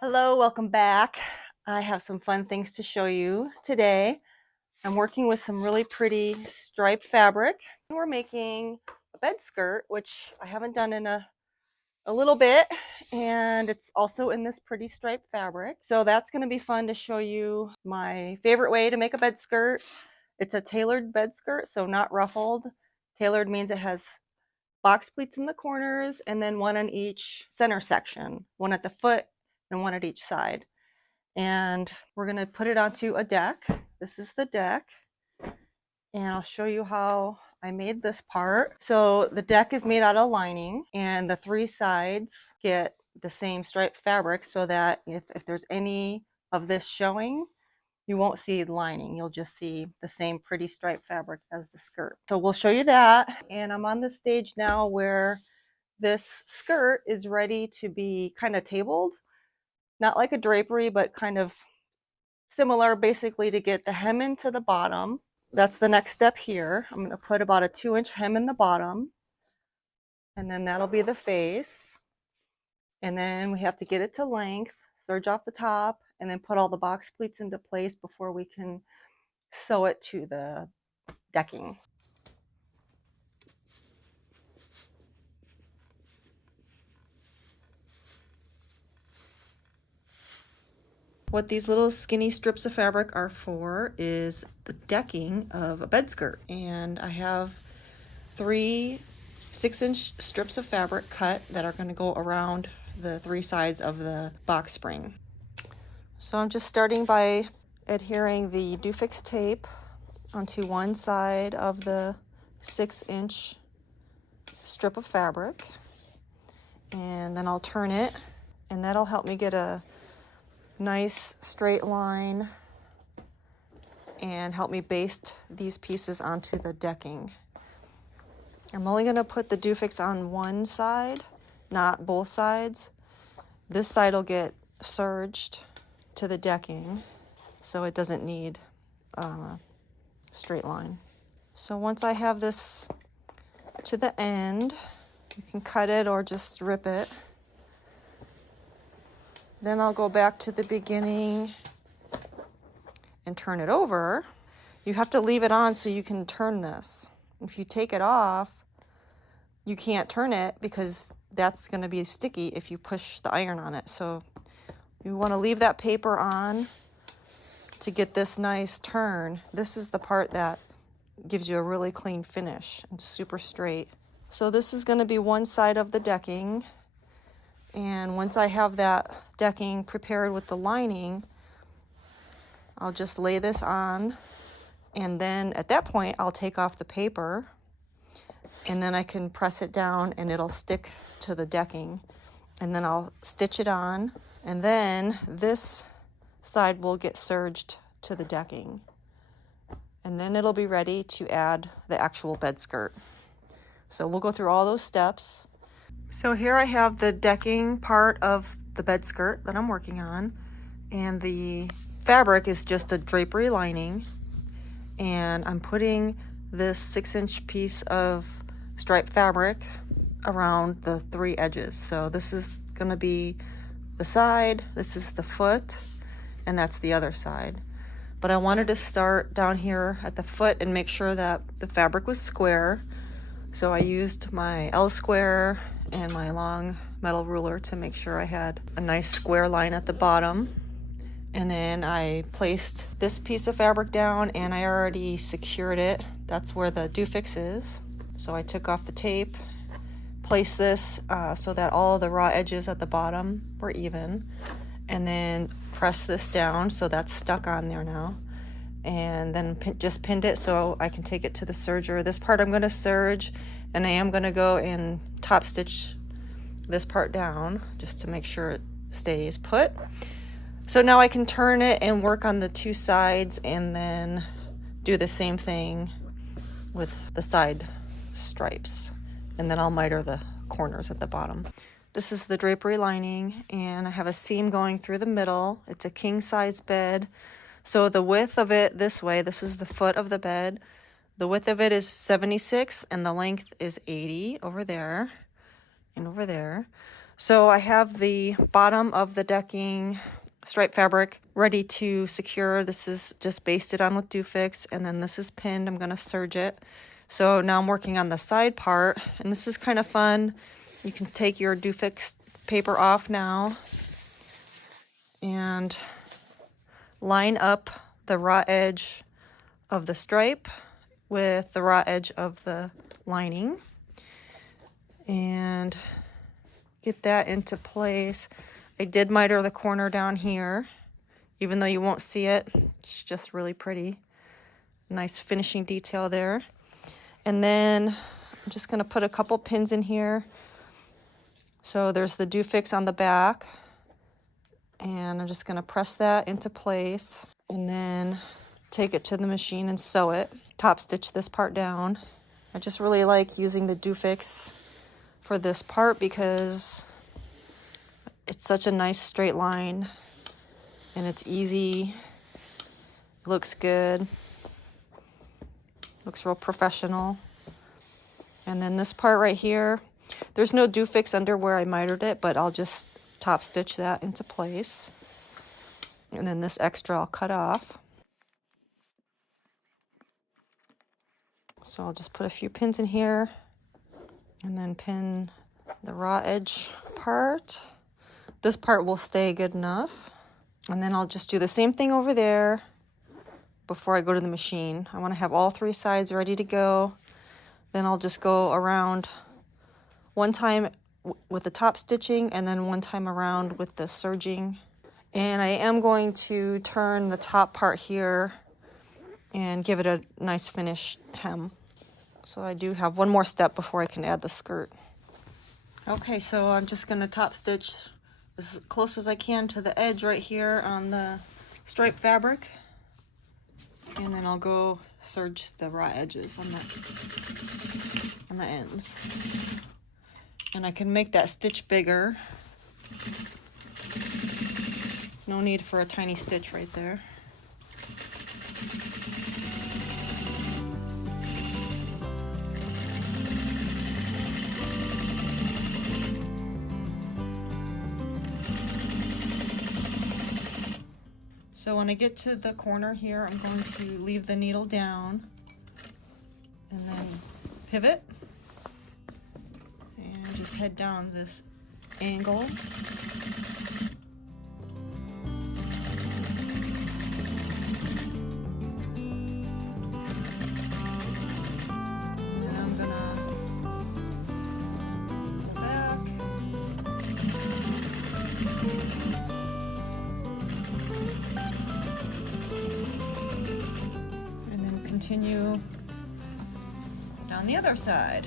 Hello, welcome back. I have some fun things to show you today. I'm working with some really pretty striped fabric. We're making a bed skirt, which I haven't done in a little bit, and it's also in this pretty striped fabric. So that's going to be fun to show you my favorite way to make a bed skirt. It's a tailored bed skirt, so not ruffled. Tailored means it has box pleats in the corners and then one on each center section, one at the foot and one at each side. And we're going to put it onto a deck. This is the deck, and I'll show you how I made this part. So the deck is made out of lining, and the three sides get the same striped fabric so that if there's any of this showing, you won't see the lining. You'll just see the same pretty striped fabric as the skirt. So we'll show you that. And I'm on the stage now where this skirt is ready to be kind of tabled. Not like a drapery, but kind of similar, basically, to get the hem into the bottom. That's the next step here. I'm going to put about a 2-inch hem in the bottom, and then that'll be the face. And then we have to get it to length, serge off the top, and then put all the box pleats into place before we can sew it to the decking. What these little skinny strips of fabric are for is the decking of a bed skirt. And I have 3 6-inch strips of fabric cut that are going to go around the 3 sides of the box spring. So I'm just starting by adhering the Dufix tape onto one side of the 6-inch strip of fabric, and then I'll turn it, and that'll help me get a nice straight line and help me baste these pieces onto the decking. I'm only going to put the Dufix on one side, not both sides. This side will get serged to the decking, so it doesn't need a straight line. So once I have this to the end, you can cut it or just rip it. Then I'll go back to the beginning and turn it over. You have to leave it on so you can turn this. If you take it off, you can't turn it because that's going to be sticky if you push the iron on it. So you want to leave that paper on to get this nice turn. This is the part that gives you a really clean finish and super straight. So this is going to be one side of the decking. And once I have that decking prepared with the lining, I'll just lay this on, and then at that point I'll take off the paper, and then I can press it down and it'll stick to the decking, and then I'll stitch it on, and then this side will get serged to the decking, and then it'll be ready to add the actual bed skirt. So we'll go through all those steps. So here I have the decking part of the bed skirt that I'm working on, and the fabric is just a drapery lining, and I'm putting this 6-inch piece of striped fabric around the 3 edges. So this is going to be the side, this is the foot, and that's the other side. But I wanted to start down here at the foot and make sure that the fabric was square. So I used my L square and my long metal ruler to make sure I had a nice square line at the bottom. And then I placed this piece of fabric down, and I already secured it. That's where the Dufix is. So I took off the tape, placed this so that all the raw edges at the bottom were even, and then pressed this down so that's stuck on there now. And then just pinned it so I can take it to the serger. This part I'm going to serge, and I am going to go and top stitch this part down just to make sure it stays put. So now I can turn it and work on the 2 sides, and then do the same thing with the side stripes, and then I'll miter the corners at the bottom. This is the drapery lining, and I have a seam going through the middle. It's a king size bed. So the width of it this way, this is the foot of the bed. The width of it is 76 and the length is 80 over there and over there. So I have the bottom of the decking stripe fabric ready to secure. This is just basted on with Dufix, and then this is pinned. I'm going to serge it. So now I'm working on the side part, and this is kind of fun. You can take your Dufix paper off now and line up the raw edge of the stripe with the raw edge of the lining and get that into place. I did miter the corner down here, even though you won't see it. It's just really pretty. Nice finishing detail there. And then I'm just going to put a couple pins in here. So there's the Dufix on the back, and I'm just going to press that into place and then take it to the machine and sew it. Top stitch this part down. I just really like using the Dufix for this part because it's such a nice straight line and it's easy. It looks good. Looks real professional. And then this part right here, there's no Dufix under where I mitered it, but I'll just top stitch that into place. And then this extra I'll cut off. So I'll just put a few pins in here and then pin the raw edge part. This part will stay good enough. And then I'll just do the same thing over there before I go to the machine. I want to have all three sides ready to go. Then I'll just go around one time with the top stitching and then one time around with the serging. And I am going to turn the top part here and give it a nice finish hem. So I do have one more step before I can add the skirt. Okay, so I'm just going to top stitch as close as I can to the edge right here on the stripe fabric. And then I'll go serge the raw edges on the ends. And I can make that stitch bigger. No need for a tiny stitch right there. So when I get to the corner here, I'm going to leave the needle down and then pivot and just head down this angle. And I'm gonna go back. And then continue down the other side.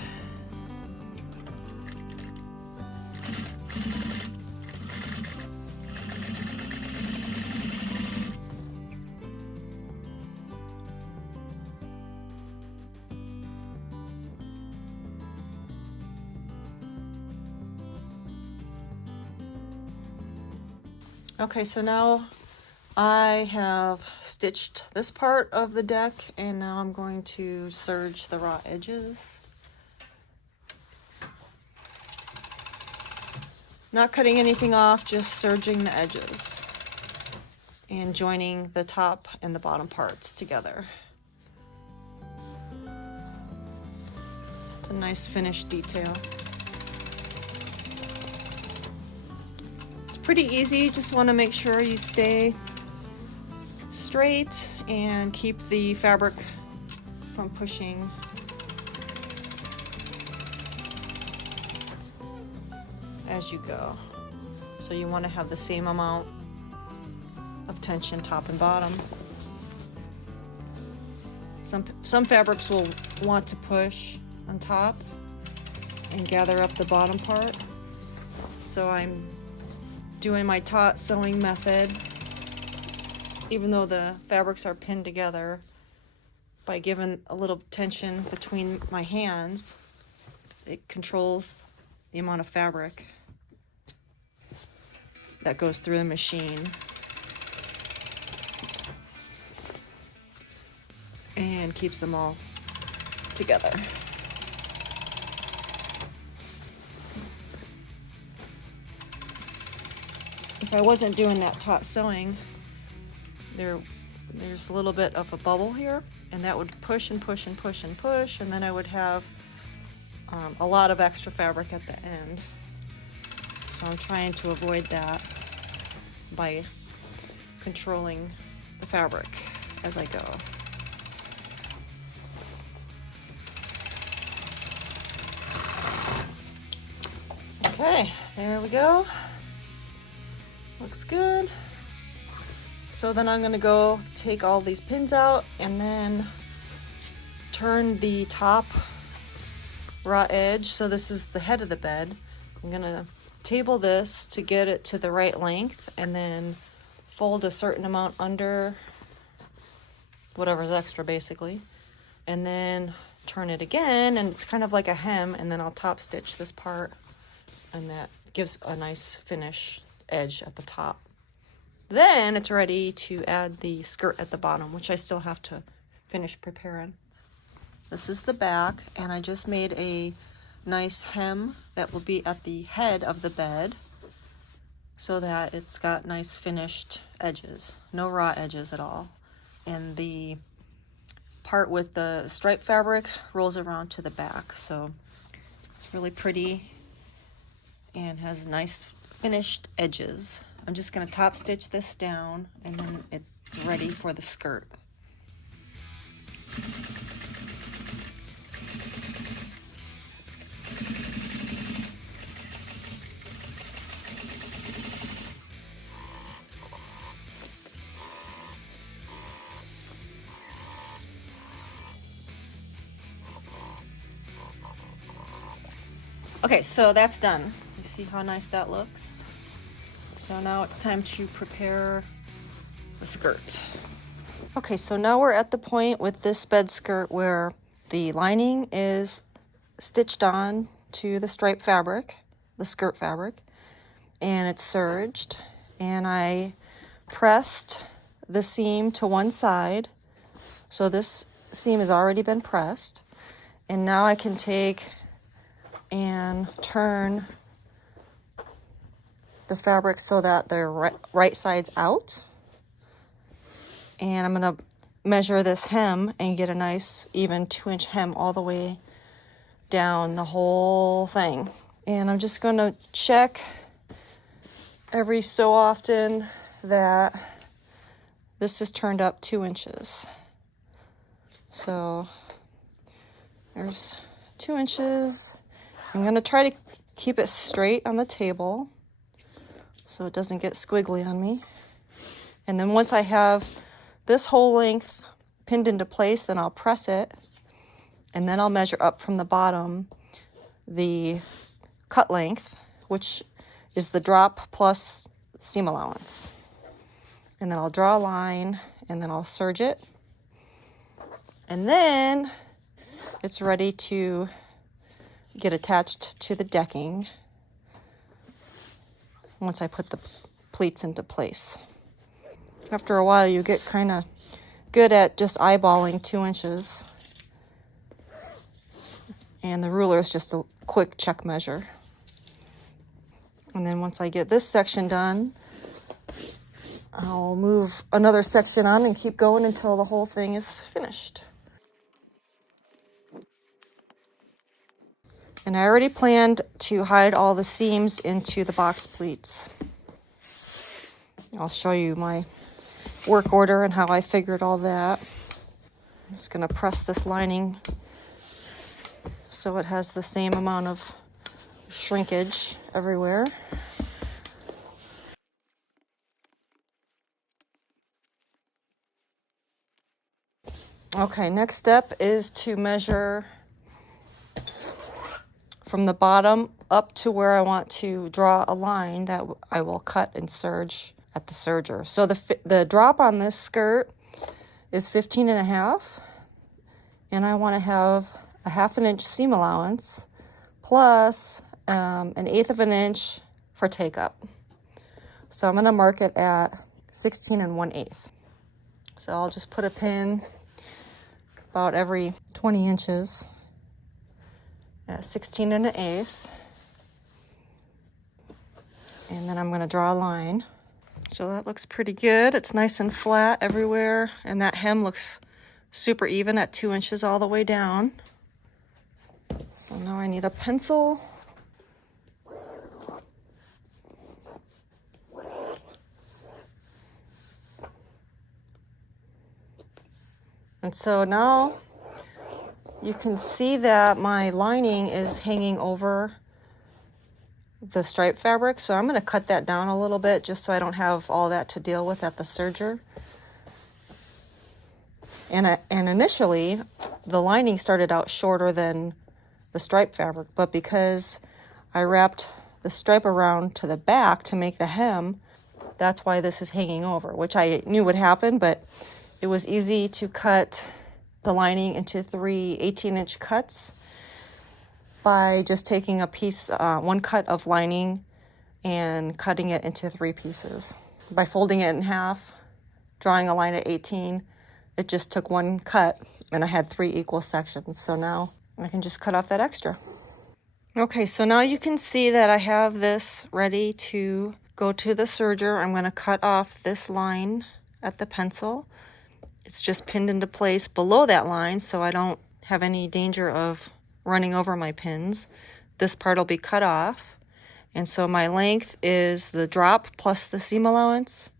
Okay, so now I have stitched this part of the deck, and now I'm going to serge the raw edges. Not cutting anything off, just serging the edges and joining the top and the bottom parts together. It's a nice finished detail. It's pretty easy, just want to make sure you stay straight and keep the fabric from pushing. As you go. So you want to have the same amount of tension top and bottom. Some fabrics will want to push on top and gather up the bottom part. So I'm doing my taut sewing method, even though the fabrics are pinned together, by giving a little tension between my hands. It controls the amount of fabric that goes through the machine and keeps them all together. if I wasn't doing that taut sewing, there's a little bit of a bubble here, and that would push and push and push and push, and then I would have a lot of extra fabric at the end. So I'm trying to avoid that by controlling the fabric as I go. Okay, there we go. Looks good. So then I'm going to go take all these pins out and then turn the top raw edge. So this is the head of the bed. I'm going to table this to get it to the right length and then fold a certain amount under whatever's extra basically, and then turn it again, and it's kind of like a hem, and then I'll top stitch this part, and that gives a nice finish edge at the top. Then it's ready to add the skirt at the bottom, which I still have to finish preparing. This is the back, and I just made a nice hem that will be at the head of the bed so that it's got nice finished edges, no raw edges at all. And the part with the striped fabric rolls around to the back, so it's really pretty and has nice finished edges. I'm just going to top stitch this down, and then it's ready for the skirt. Okay, so that's done. You see how nice that looks? So now it's time to prepare the skirt. Okay, so now we're at the point with this bed skirt where the lining is stitched on to the striped fabric, the skirt fabric, and it's serged. And I pressed the seam to one side. So this seam has already been pressed. And now I can take and turn the fabric so that they're right sides out. And I'm going to measure this hem and get a nice even 2-inch hem all the way down the whole thing. And I'm just going to check every so often that this is turned up 2 inches. So there's 2 inches. I'm going to try to keep it straight on the table so it doesn't get squiggly on me. And then once I have this whole length pinned into place, then I'll press it, and then I'll measure up from the bottom the cut length, which is the drop plus seam allowance. And then I'll draw a line, and then I'll serge it. And then it's ready to get attached to the decking once I put the pleats into place. After a while, you get kind of good at just eyeballing 2 inches. And the ruler is just a quick check measure. And then once I get this section done, I'll move another section on and keep going until the whole thing is finished. And I already planned to hide all the seams into the box pleats. I'll show you my work order and how I figured all that. I'm just going to press this lining so it has the same amount of shrinkage everywhere. Okay, next step is to measure from the bottom up to where I want to draw a line that I will cut and serge at the serger. So the drop on this skirt is 15.5, and I want to have a 1/2 inch seam allowance plus 1/8 of an inch for take up. So I'm going to mark it at 16 1/8. So I'll just put a pin about every 20 inches at 16 1/8. And then I'm going to draw a line. So that looks pretty good. It's nice and flat everywhere. And that hem looks super even at 2 inches all the way down. So now I need a pencil. And so now you can see that my lining is hanging over the stripe fabric. So I'm going to cut that down a little bit just so I don't have all that to deal with at the serger. And initially, the lining started out shorter than the stripe fabric, but because I wrapped the stripe around to the back to make the hem, that's why this is hanging over, which I knew would happen, but it was easy to cut the lining into 3 18-inch cuts by just taking a piece, one cut of lining and cutting it into 3 pieces. By folding it in half, drawing a line at 18, it just took 1 cut and I had 3 equal sections. So now I can just cut off that extra. Okay, so now you can see that I have this ready to go to the serger. I'm going to cut off this line at the pencil. It's just pinned into place below that line so I don't have any danger of running over my pins. This part will be cut off. And so my length is the drop plus the seam allowance.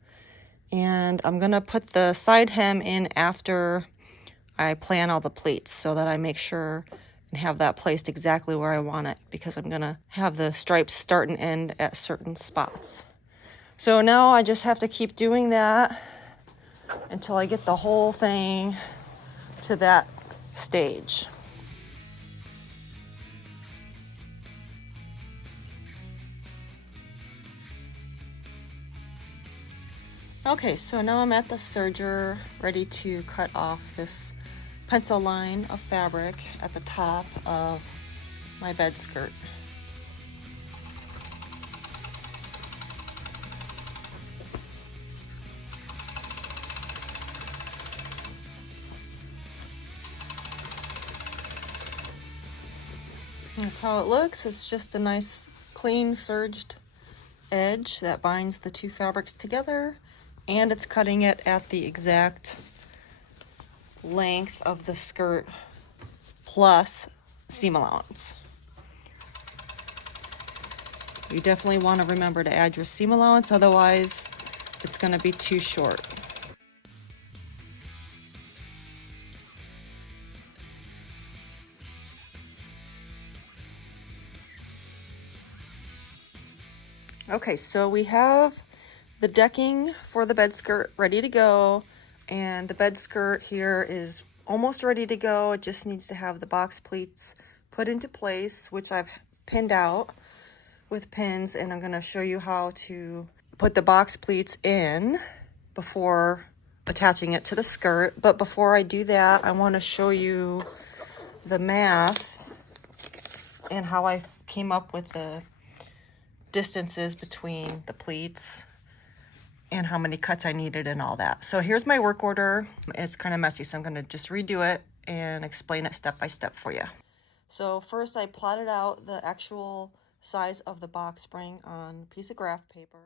And I'm going to put the side hem in after I plan all the pleats so that I make sure and have that placed exactly where I want it, because I'm going to have the stripes start and end at certain spots. So now I just have to keep doing that until I get the whole thing to that stage. Okay, so now I'm at the serger, ready to cut off this pencil line of fabric at the top of my bed skirt. That's how it looks. It's just a nice clean serged edge that binds the 2 fabrics together, and it's cutting it at the exact length of the skirt plus seam allowance. You definitely want to remember to add your seam allowance, otherwise it's going to be too short. Okay, so we have the decking for the bed skirt ready to go, and the bed skirt here is almost ready to go. It just needs to have the box pleats put into place, which I've pinned out with pins, and I'm going to show you how to put the box pleats in before attaching it to the skirt. But before I do that, I want to show you the math and how I came up with the distances between the pleats and how many cuts I needed and all that. So here's my work order. It's kind of messy, so I'm going to just redo it and explain it step by step for you. So first I plotted out the actual size of the box spring on a piece of graph paper.